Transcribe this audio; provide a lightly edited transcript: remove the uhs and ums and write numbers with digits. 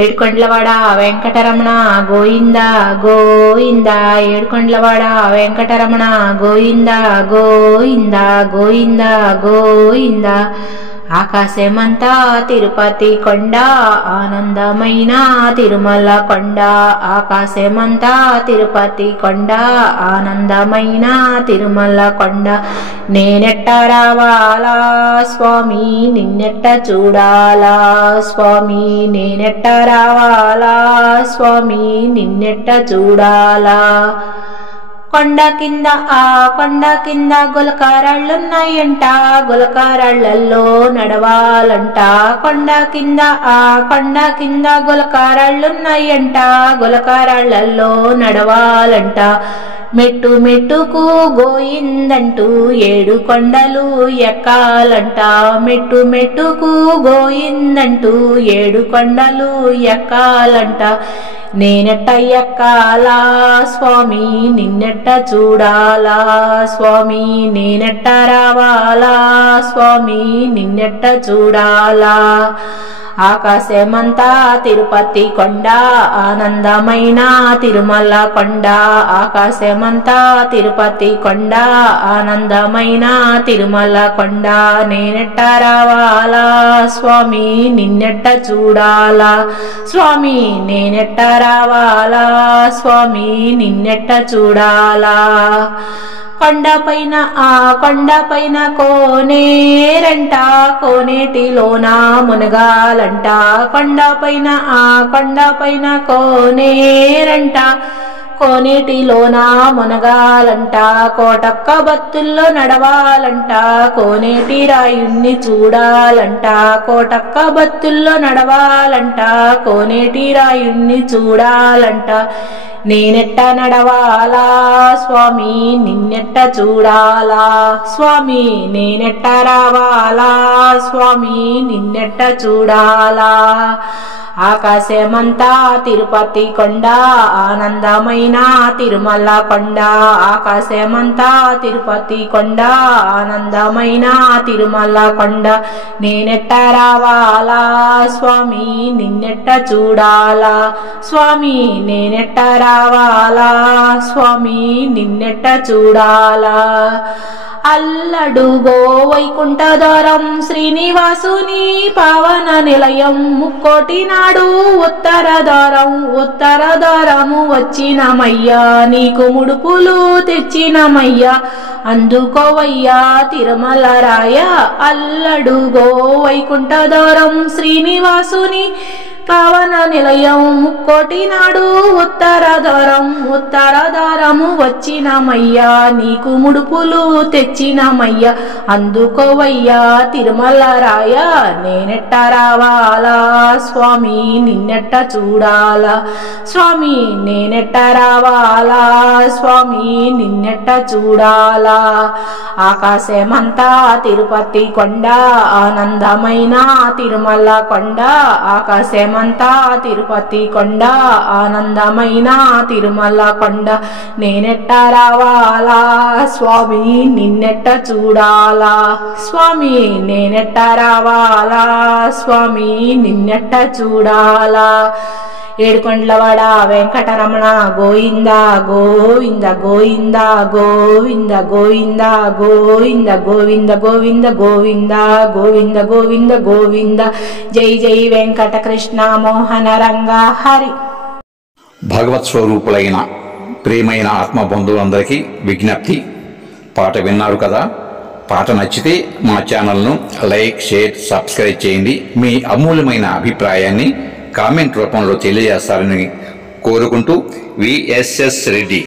ఏడుకొండలవాడ వెంకటరమణ గోయింద గోయింద ఏడుకొండలవాడ వెంకటరమణ గోయింద గోయింద గోయింద గోయింద ఆకాశమంతా తిరుపతి కొండ ఆనందమైన తిరుమల కొండ ఆకాశమంతా తిరుపతి కొండ ఆనందమైన తిరుమల కొండ నేనెట్ట రావాలా స్వామి నిన్నెట్ట చూడాలా స్వామి నేనెట్ట రావాలా స్వామి నిన్నెట్ట చూడాలా కొండ కింద గులకారాళ్ళున్నాయంట గులకారాళ్ళల్లో నడవాలంట కొండ కింద గులకారాళ్ళున్నాయంట గులకారాళ్ళల్లో నడవాలంట మెట్టు మెట్టుకు గోయిందంటూ 7 కొండలు ఎక్కాలంట మెట్టు మెట్టుకు గోయిందంటూ 7 కొండలు ఎక్కాలంట నేనెట్ట ఎక్కాలా స్వామి నిన్నెట్ట చూడాలా స్వామి నేనెట్ట రావాలా స్వామి నిన్నెట్ట చూడాలా ఆకాశమంతా తిరుపతి కొండ ఆనందమైన తిరుమల కొండ ఆకాశమంతా తిరుపతి కొండ ఆనందమైన తిరుమల కొండ నేనెట్ట రావాలా స్వామి నిన్నెట్ట చూడాలా స్వామి నేనెట్ట రావాలా స్వామి నిన్నెట్ట చూడాలా కొండపైన కోనేరంట కోనేటిలోన మునగాలంట కొండపైన కోనేరంట కోనేటిలోన మునగాలంట కోటక్క బత్తుల్లో నడవాలంట కోనేటి రాయుణ్ణి చూడాలంట కోటక్క బత్తుల్లో నడవాలంట కోనేటి రాయుణ్ణి చూడాలంట నేనెట్ట నడవాలా స్వామి నిన్నెట్ట చూడాలా స్వామి నేనెట్ట రావాలా స్వామి నిన్నెట్ట చూడాలా ఆకాశమంతా తిరుపతి కొండ ఆనందమైన తిరుమల కొండ ఆకాశమంతా తిరుపతి కొండ ఆనందమైన తిరుమల కొండ నేనెట్ట రావాలా స్వామి నిన్నెట్ట చూడాలా స్వామి నేనెట్ట రావాలా స్వామి నిన్నెట్ట చూడాలా అల్లడుగో వైకుంఠద్వారం శ్రీనివాసుని పావన నిలయం ముక్కోటి నాడు ఉత్తర ద్వారము వచ్చినమయ్యా నీకు ముడుపులు తెచ్చినమయ్యా అందుకోవయ్యా తిరుమల రాయ అల్లడుగో వైకుంఠద్వారం శ్రీనివాసుని పావన నిలయం ముక్కోటి నాడు ఉత్తర ద్వారము వచ్చినమయ్యా నీకు ముడుపులు తెచ్చినమయ్యా అందుకోవయ్యా తిరుమల రాయ నేనెట్ట రావాలా స్వామి నిన్నెట్ట చూడాలా స్వామి నేనెట్ట రావాలా స్వామి నిన్నెట్ట చూడాలా ఆకాశమంతా తిరుపతి కొండ ఆనందమైన తిరుమల కొండ ఆకాశమంతా తిరుపతి కొండ ఆనందమైన తిరుమల కొండ నేనెట్ట రావాలా స్వామి నిన్నెట్ట చూడాలా స్వామి నేనెట్ట రావాలా స్వామి నిన్నెట్ట చూడాలా ఏడుకొండలవాడ వెంకటరమణ గోయింద గోవింద గోయింద గోవింద గోయింద గోవింద గోవింద గోవింద గోవింద గోవింద గోవింద గోవింద జై జై వెంకట కృష్ణ మోహన రంగ హరి. భగవత్ స్వరూపులైన ప్రియమైన ఆత్మబంధువులందరికీ విజ్ఞప్తి, పాట విన్నారు కదా, పాట నచ్చితే మా ఛానల్ను లైక్ షేర్ సబ్స్క్రైబ్ చేయండి. మీ అమూల్యమైన అభిప్రాయాన్ని కామెంట్ రూపంలో తెలియజేస్తారని కోరుకుంటూ విఎస్ఎస్ రెడ్డి.